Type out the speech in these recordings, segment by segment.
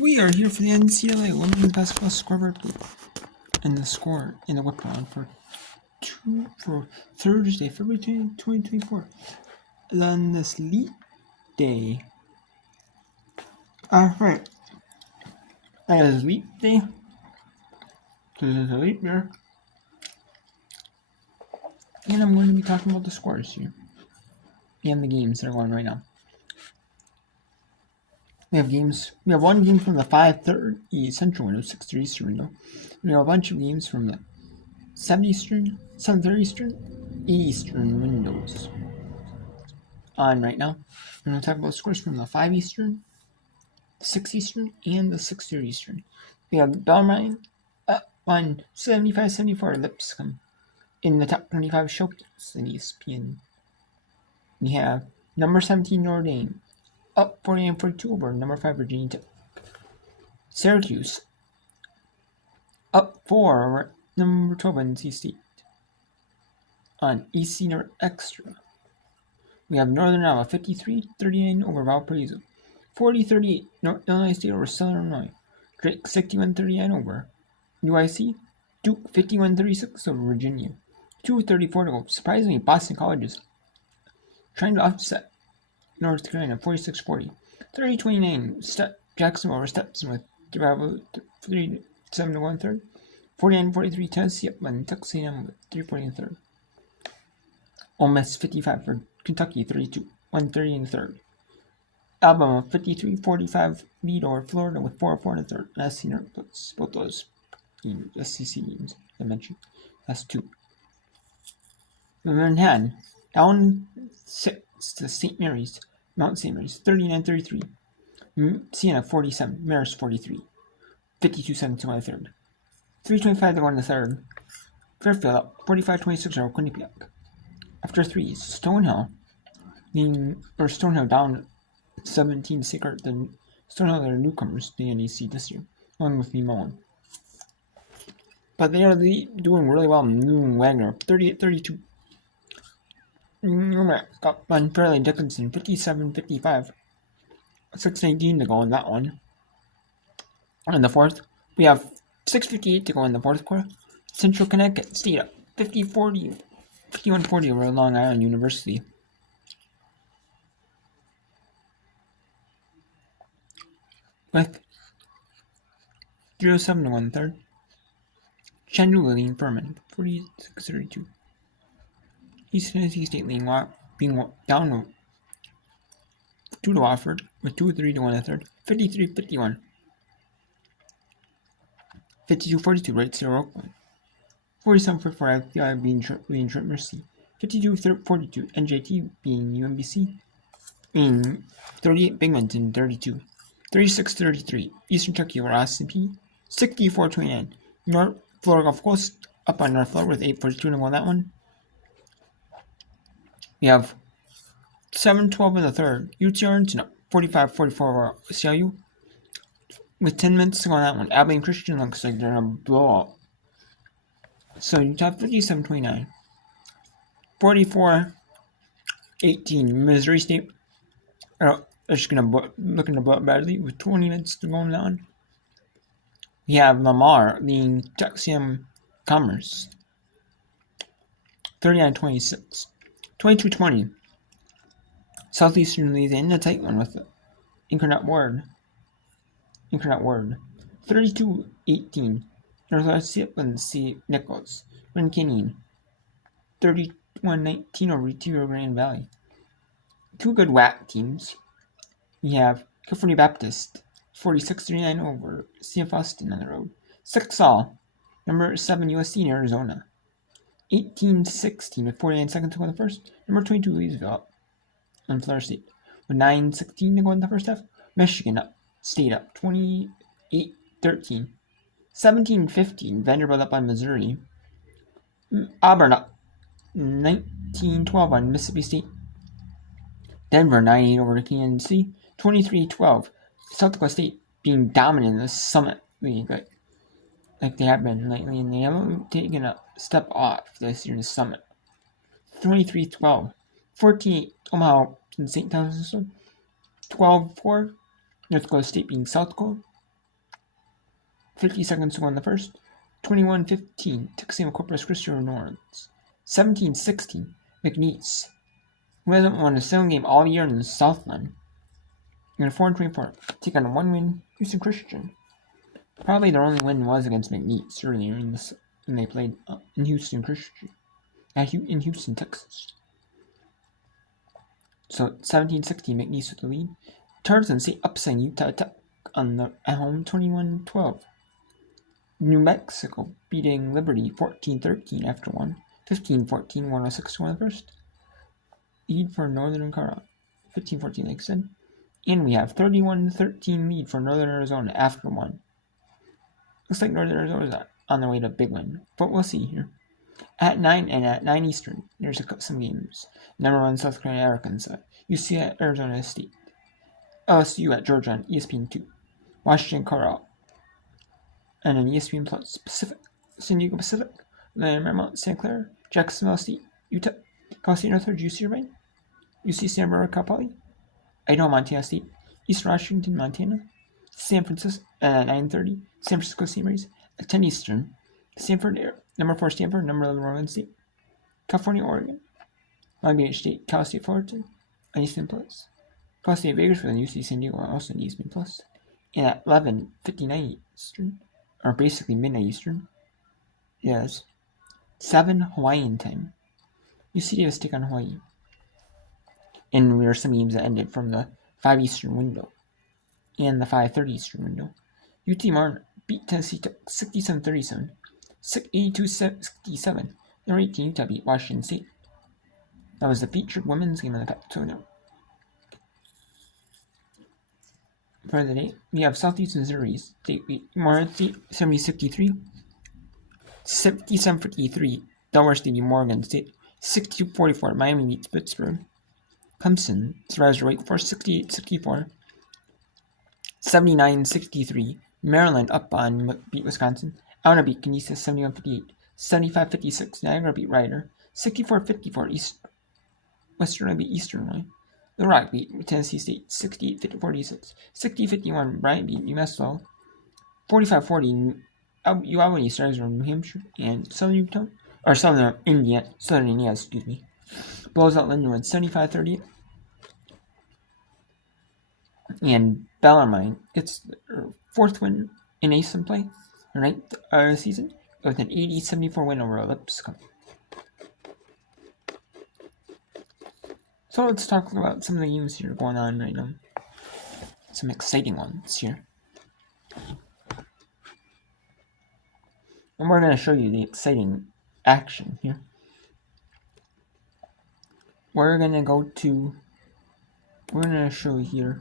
We are here for the NCAA Women's Basketball Scoreboard and the score in the whip round for Thursday, February 2024. On this leap day. Alright. That is leap day. This is a leap year. And I'm going to be talking about the scores here. And the games that are going right now. We have one game from the 5:30 Central window, 6:30 Eastern window. We have a bunch of games from the 7 Eastern, 7:30 Eastern, 8 Eastern windows on right now. We're going to talk about scores from the 5 Eastern, 6 Eastern, and the 6:30 Eastern. We have Bellarmine up on 75-74 Lipscomb in the top 25 showcase in ESPN. We have number 17 Notre Dame up 49-42 over number 5 Virginia Tech. Syracuse up 4 over number 12 NC State on EC Extra. We have Northern Iowa 53-39 over Valparaiso. 40-38 Illinois State over Southern Illinois. Drake 61-39 over UIC. Duke 51-36 over Virginia. 2:34 to go. Surprisingly, Boston College is trying to offset North Carolina 46-40. 30-29 Jackson over Stetson with 3-7 to 1/3. 49-43 Tennessee up on Texas A&M with 3:40 in the third. Ole Miss 55 for Kentucky 32, 1:30 in the third. Alabama 53-45 lead over Florida with 4:04 in the third. And SC puts both those SEC games I mentioned. That's 2. Manhattan down 6 to St. Mary's, Mount St. Mary's 39-33. Siena 47, Marist 43, 52-17 in the third. 3:25 to go in the third. Fairfield up 45-26 over Quinnipiac. After 3, Stonehill down 17 Sacred. The Stonehill are newcomers to the NEC this year, along with Limon. But they are doing really well. Newman Wagner 38-32. Up on Fairleigh Dickinson 57-55. 6:19 to go in that one. In the fourth, we have 6:58 to go in the fourth quarter. Central Connecticut State up 51-40 over Long Island University. With 3:07 to go in the third. Chattanooga leading Furman 46-32. East Tennessee State leading being down 2 to Wofford with 2:03 to go in the third. 53-51. 52-42 Wright Center Oakland. 47-44 FBI being Trent Mercy. 52-42 NJT being UMBC. And 38 Binghamton 32. 36-33 Eastern Kentucky over Austin P. 64-29 North Florida Gulf Coast up on North Florida with 8:42 to go on that one. We have 7-12 in the third. UT Arlington up 45-44 over CIU. With 10 minutes to go on that one. Abilene Christian looks like they're going to blow up. So Utah 57-29. 44-18 Missouri State. They're just looking to blow up badly with 20 minutes to go on that one. We have Lamar leading Texas A&M Commerce. 39-26. 22-20. Southeastern leads in a tight one with Incarnate Word. 32-18. Northwest Upland C. Nichols. Glen Canyon. 31-19 over Rio Grande Valley. 2 good WAC teams. We have California Baptist 46-39 over CF Austin on the road. 6-all. Number 7 USC in Arizona. 18-16 with 49 seconds to go in the first. Number 22 Louisville on Florida State. With 9:16 to go in the first half. Michigan State up 28-13. 17-15 Vanderbilt up on Missouri. Auburn up 19-12 on Mississippi State. Denver 9-8 over Kansas City. 23-12 South Dakota State being dominant in the Summit League like they have been lately, and they haven't taken a step off this year in the Summit. 23-12. 14-8 Omaha and St. Thomas. 12-4 North Dakota State being South Dakota. 50 seconds to go in the first. 21-15, Tuxedo Corpus Christi or New Orleans. 17-16, McNeese, who hasn't won a single game all year in the Southland. And 4-24, take on a 1-win Houston Christian. Probably their only win was against McNeese earlier when they played in Houston Christian, in Houston, Texas. So 17-16, McNeese with the lead. Tarzan State upsetting Utah Tech at home 21-12. New Mexico beating Liberty 14-13 after 1. 15-14, 106 to win the first. Lead for Northern Colorado. 15-14, like I said. And we have 31-13 lead for Northern Arizona after 1. Looks like Northern Arizona is on their way to a big win, but we'll see here. At 9 Eastern, there's some games. Number 1, South Carolina, Arkansas. UC at Arizona State. LSU at Georgia on ESPN2. Washington, Colorado. And on ESPN Plus, Pacific. San Diego Pacific. Marymount, St. Clair. Jacksonville State. Utah. Cal State Northridge, UC Irvine. UC Santa Barbara, Cal Poly. Idaho, Montana State. East Washington, Montana. San Francisco at 9:30. San Francisco St. Mary's at 10 Eastern. Stanford, number 4 Stanford, number 11 Oregon State. California, Oregon. Long Beach State, Cal State Fullerton on ESPN Plus. Cal State Bakersfield and UC San Diego also on ESPN Plus. And at 11:59 Eastern, or basically midnight Eastern, yes, 7 Hawaiian time. UC Davis take on Hawaii. And there are some games that ended from the 5 Eastern window and the 5:30 Eastern window. UT Martin beat Tennessee Tech 67-37, 82-67. Number 18 Utah beat Washington State. That was the featured women's game of the Pac-12. For the day, we have Southeast Missouri State beat Morgan State 70-53, 57-53. Delaware State beat Morgan State 62-44. Miami beats Pittsburgh. Clemson survives to Wake Forest 68-64, 79-63. Maryland up on beat Wisconsin. Alabama beat Kansas 71-58, 75-56. Niagara beat Rider 64-54. Western beat Eastern Illinois. The Rock beat Tennessee State 68-46, 60-51. Bryant beat New Mexico 45-40. Albany stars from New Hampshire and Southern Indiana, blows out Lindenwood 75-38. And Bellarmine gets their 4th win in ASUN play, right, season, with an 80-74 win over Lipscomb. So let's talk about some of the games here going on right now. Some exciting ones here. And we're going to show you the exciting action here. We're going to show here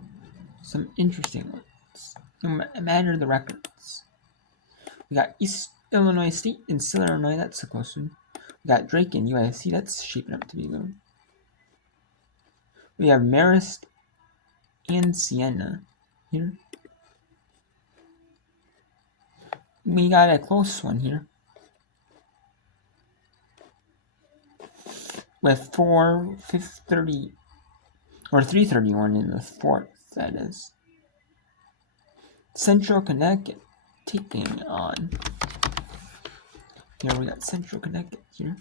some interesting ones, no matter the records. We got East Illinois State and Southern Illinois, that's a close one. We got Drake and USC, that's shaping up to be good. We have Marist and Siena here. We got a close one here with 3:31 in the 4th, that is. Central Connecticut taking on. Here we got Central Connecticut here.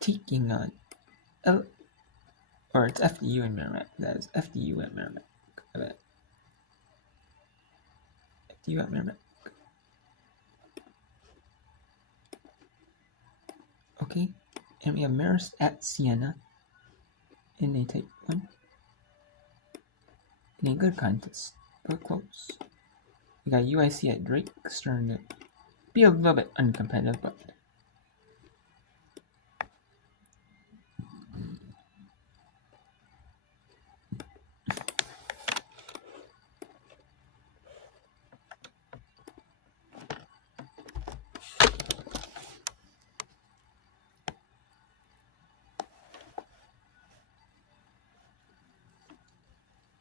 Taking on, or it's FDU and Merrimack. That is FDU at Merrimack. I bet. FDU at Merrimack. Okay, and we have Marist at Siena in a type 1. In a good contest, but close. We got UIC at Drake, starting to be a little bit uncompetitive, but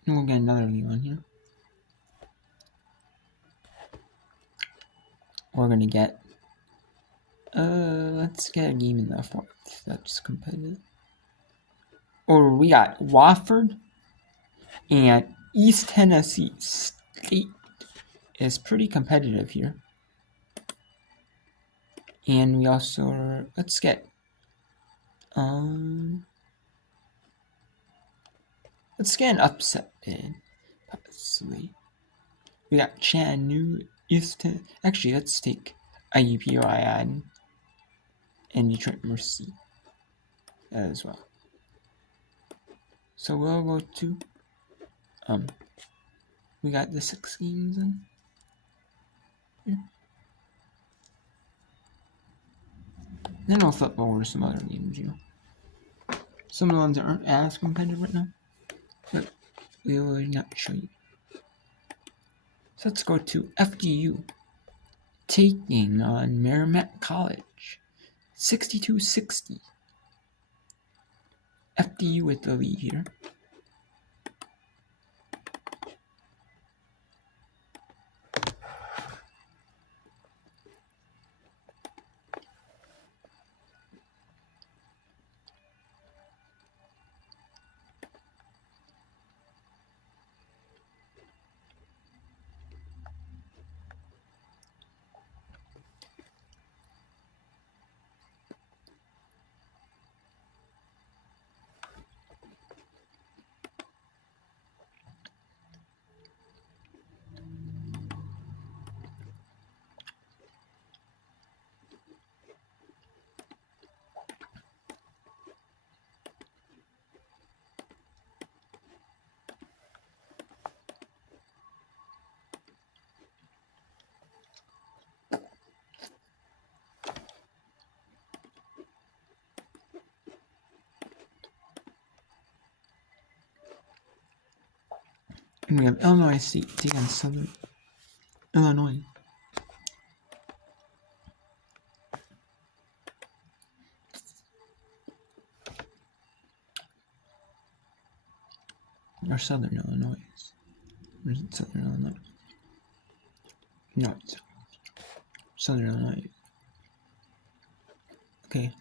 we'll get another game on here. We're gonna get let's get a game in the 4th that's competitive. Or we got Wofford and East Tennessee State is pretty competitive here. And we also, let's get, an upset bid, possibly. We got Chattanooga, Easton. Actually, let's take IUPUI and Detroit Mercy as well. So we'll go to, we got the 6 games in here. Then I'll flip over some other games, Some of the ones that aren't as competitive right now, but we will not show you. So let's go to FDU taking on Merrimack College, 62-60. FDU with the lead here. And we have Illinois State taking on Southern Illinois. Or Southern Illinois. Or is it Southern Illinois? No, it's Southern Illinois. Okay.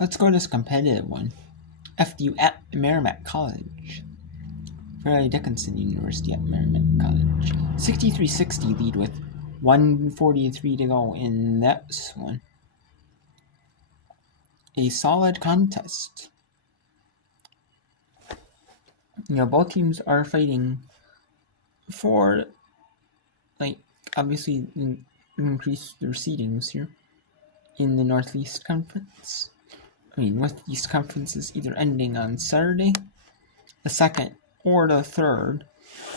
Let's go to this competitive one. FDU at Merrimack College. Fairleigh Dickinson University at Merrimack College. 63-60 lead with 1:43 to go in that one. A solid contest. Both teams are fighting for, obviously increase their seedings here in the Northeast Conference. With these conferences either ending on Saturday, the 2nd, or the 3rd,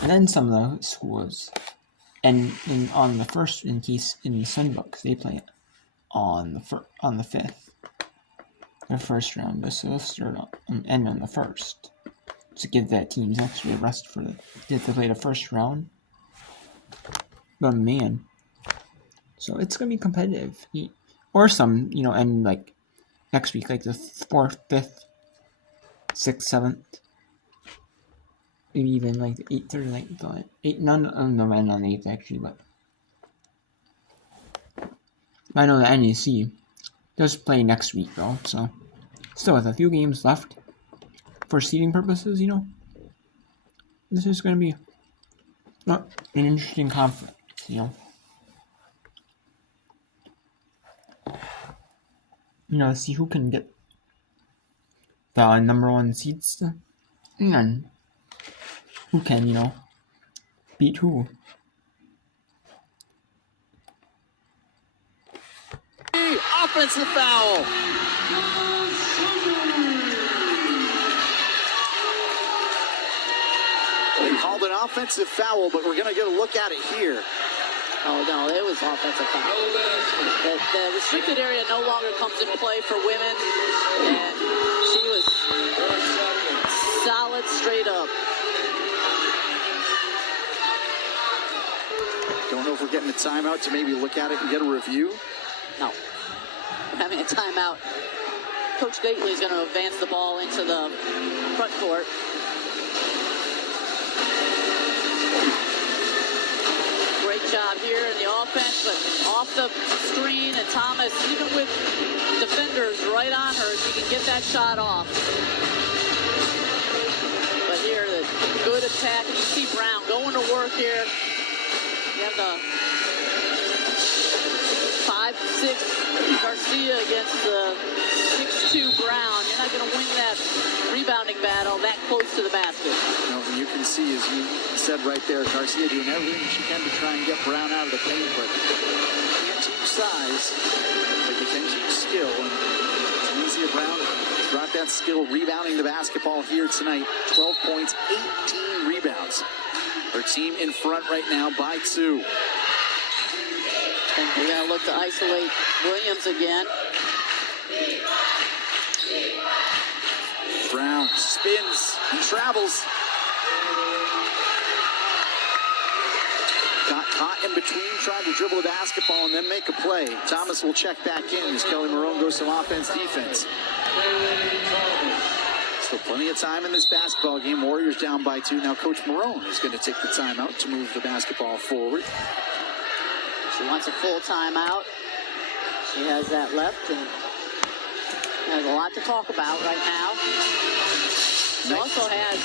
and then some of the schools, and on the 1st, in case in the Sunbooks they play it on the 5th, the first round. So they'll start end on the 1st to give that teams actually a rest for they play the first round. But man, so it's gonna be competitive, or some end next week, the 4th, 5th, 6th, 7th, maybe even the 8th or the 8th. None of them end on the 8th actually, but I know the NEC does play next week though, so still with a few games left for seeding purposes, this is going to be an interesting conference, see who can get the number 1 seeds and who can, beat who. Offensive foul. They called an offensive foul, but we're going to get a look at it here. Oh, no, it was offensive foul. The restricted area no longer comes into play for women, and she was solid straight up. Don't know if we're getting a timeout to maybe look at it and get a review. No. We're having a timeout. Coach Gately is going to advance the ball into the front court. Great job here in the offense, but off the screen, and Thomas, even with defenders right on her, she can get that shot off. But here, the good attack, and you see Brown going to work here. You have the 5'6" Garcia against the 6'2" Brown. You're not going to win that rebounding battle that close to the basket. No, and you can see, as you said right there, Garcia doing everything she can to try and get Brown out of the paint, but you can't teach size, but you can teach skill. And Tunisia Brown brought that skill, rebounding the basketball here tonight. 12 points, 18 rebounds. Her team in front right now by 2. And they're going to look to isolate Williams again. Brown spins and travels. Got caught in between, tried to dribble the basketball and then make a play. Thomas will check back in as Kelly Marone goes to offense, defense. Still plenty of time in this basketball game. Warriors down by 2. Now Coach Marone is going to take the timeout to move the basketball forward. She wants a full timeout. She has that left and has a lot to talk about right now. She also has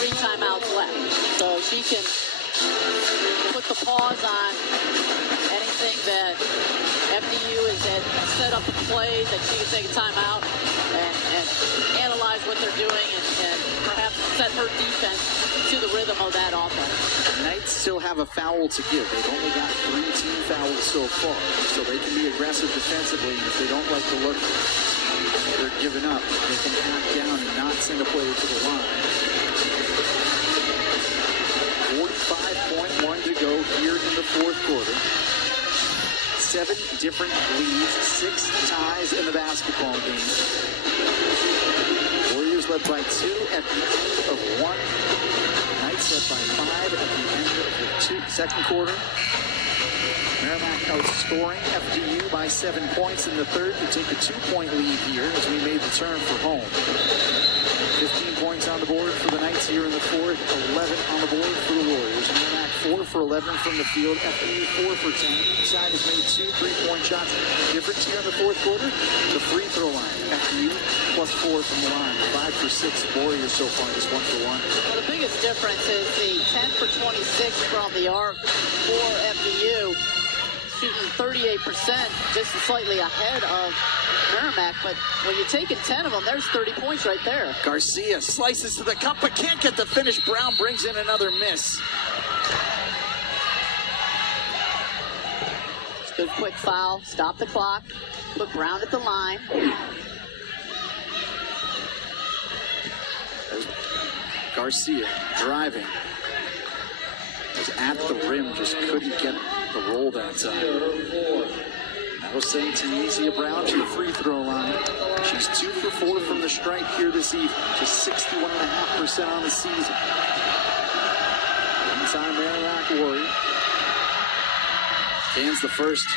3 timeouts left, so she can put the pause on anything that FDU has set up a play that she can take a timeout and analyze what they're doing and perhaps set her defense to the rhythm of that offense. Knights still have a foul to give. They've only got 3 team fouls so far, so they can be aggressive defensively, and if they don't like the look they're giving up, they can hack down and not send a player to the line. 45.1 to go here in the 4th quarter. 7 different leads, 6 ties in the basketball game. Warriors led by 2 at the end of 1. Knights led by 5 at the end of the 2nd quarter. Merrimack outscoring FDU by 7 points in the 3rd to take a 2-point lead here as we made the turn for home. 15 points on the board for the Knights here in the 4th, 11 on the board for the Warriors. Merrimack 4 for 11 from the field, FDU 4 for 10. Each side has made 2 3-point shots. Difference here in the 4th quarter, the free throw line. FDU plus 4 from the line, 5 for 6. Warriors so far just 1 for 1. Well, the biggest difference is the 10 for 26 from the arc for FDU. Shooting 38%, just slightly ahead of Merrimack, but when you're taking 10 of them, there's 30 points right there. Garcia slices to the cup, but can't get the finish. Brown brings in another miss. Good quick foul, stop the clock, put Brown at the line. Garcia driving. Was at the rim, just couldn't get the roll that time. That'll send Tunisia Brown to the free throw line. She's 2 for 4 from the stripe here this evening, just 61.5% on the season. One-time Merrimack Warrior. Stands the first.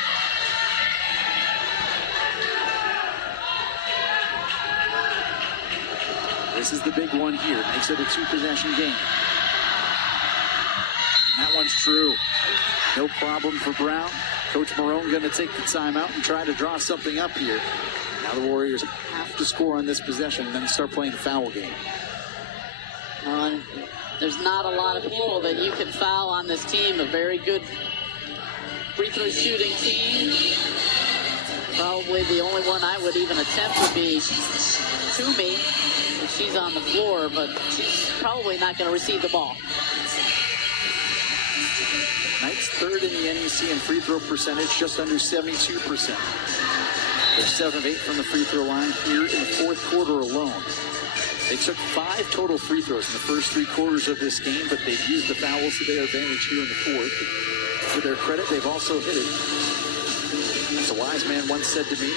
This is the big one here. Makes it a 2-possession game. That one's true. No problem for Brown. Coach Marone going to take the timeout and try to draw something up here. Now the Warriors have to score on this possession and then start playing the foul game. There's not a lot of people that you can foul on this team. A very good free throw shooting team. Probably the only one I would even attempt would be Toomey if she's on the floor, but she's probably not going to receive the ball. Knights 3rd in the NEC in free throw percentage, just under 72%. They're 7 of 8 from the free throw line here in the 4th quarter alone. They took 5 total free throws in the first 3 quarters of this game, but they've used the fouls to their advantage here in the 4th. To their credit, they've also hit it. As a wise man once said to me,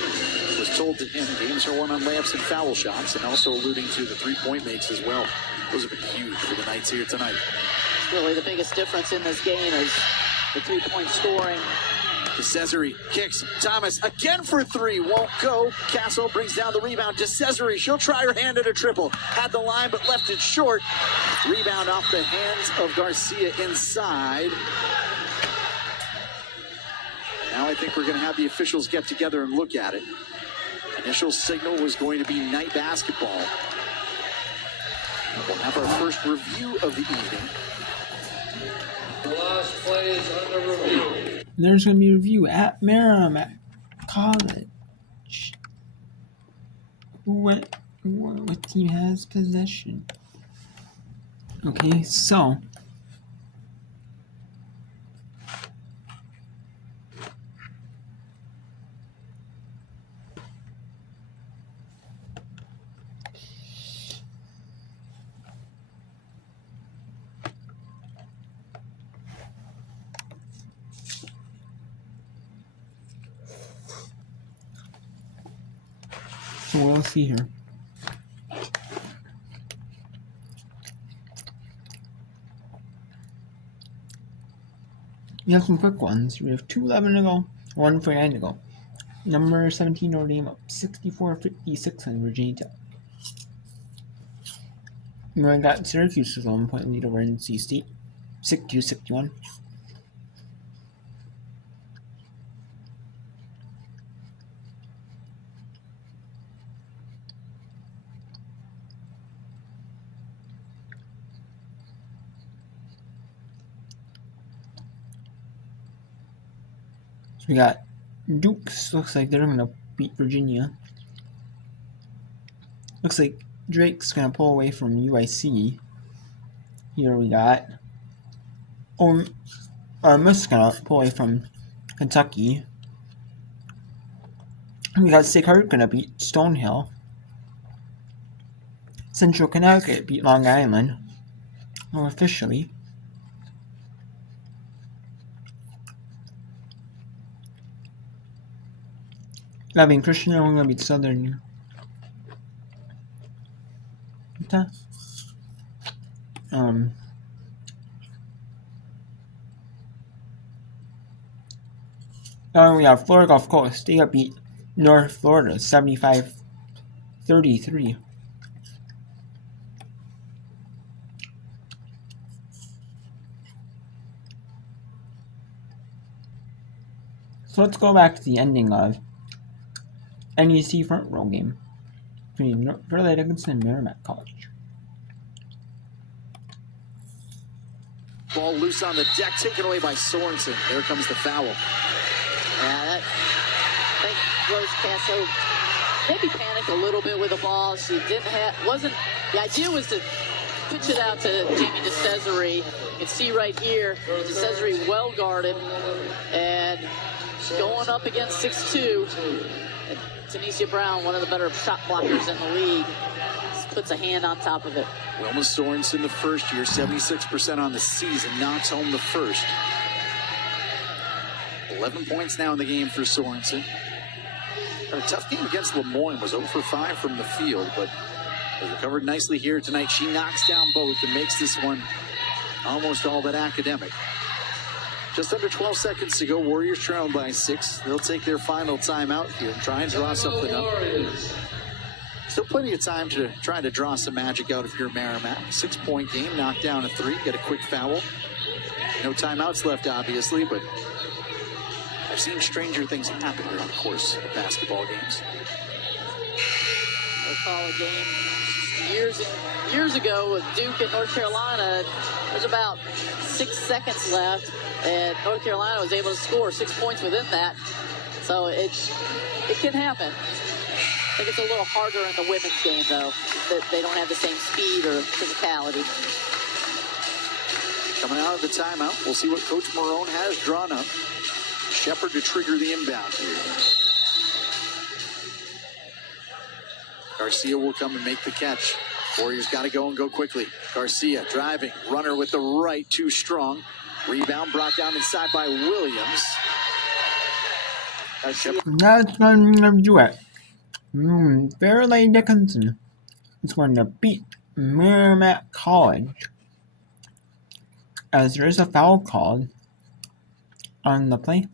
was told to him, games are won on layups and foul shots, and also alluding to the 3-point makes as well. Those have been huge for the Knights here tonight. Really the biggest difference in this game is the three-point scoring. DeCesare kicks. Thomas again for three. Won't go. Castle brings down the rebound. DeCesare, she'll try her hand at a triple. Had the line, but left it short. Rebound off the hands of Garcia inside. Now I think we're going to have the officials get together and look at it. Initial signal was going to be night basketball. We'll have our first review of the evening. The last play is under review. There's going to be a review at Merrimack College. What team has possession? Okay, so we'll see here. We have some quick ones. We have 2:11 to go, 1:49 to go. Number 17 Notre Dame up 64-56 on Virginia Tech. And then we got Syracuse with a 1-point lead over NC State, 62-61. We got Dukes. Looks like they're going to beat Virginia. Looks like Drake's going to pull away from UIC. Here we got Miss going to pull away from Kentucky. We got Sacred Heart going to beat Stonehill. Central Connecticut beat Long Island. Officially. That being Christian, we're going to beat Southern Utah. We have Florida Gulf Coast. They got beat North Florida 75-33. So let's go back to the ending of NEC front row game between Fairleigh Dickinson and Merrimack College. Ball loose on the deck, taken away by Sorensen. There comes the foul. Yeah, I think Rose Casso maybe panicked a little bit with the ball. She the idea was to pitch it out to Jamie DeCesare. You can see right here, DeCesare well guarded and going up against 6'2". Tanisha Brown, one of the better shot blockers in the league, just puts a hand on top of it. Wilma Sorensen, the first year, 76% on the season, knocks home the first. 11 points now in the game for Sorensen. A tough game against Lemoyne, was 0 for 5 from the field, but has recovered nicely here tonight. She knocks down both and makes this one almost all but academic. Just under 12 seconds to go. Warriors trailing by 6. They'll take their final timeout here and try and draw something up. Still plenty of time to try to draw some magic out of here, Merrimack. 6-point game, knock down a 3, get a quick foul. No timeouts left, obviously, but I've seen stranger things happen during the course of basketball games. I recall a game years ago with Duke and North Carolina. There's about 6 seconds left, and North Carolina was able to score 6 points within that. So it can happen. I think it's a little harder in the women's game, though, that they don't have the same speed or physicality. Coming out of the timeout, we'll see what Coach Marone has drawn up. Shepard to trigger the inbound here. Garcia will come and make the catch. Warriors got to go and go quickly. Garcia driving, runner with the right, too strong. Rebound brought down inside by Williams. That's going to do it. Fairleigh Dickinson is going to beat Merrimack College, as there is a foul called on the play.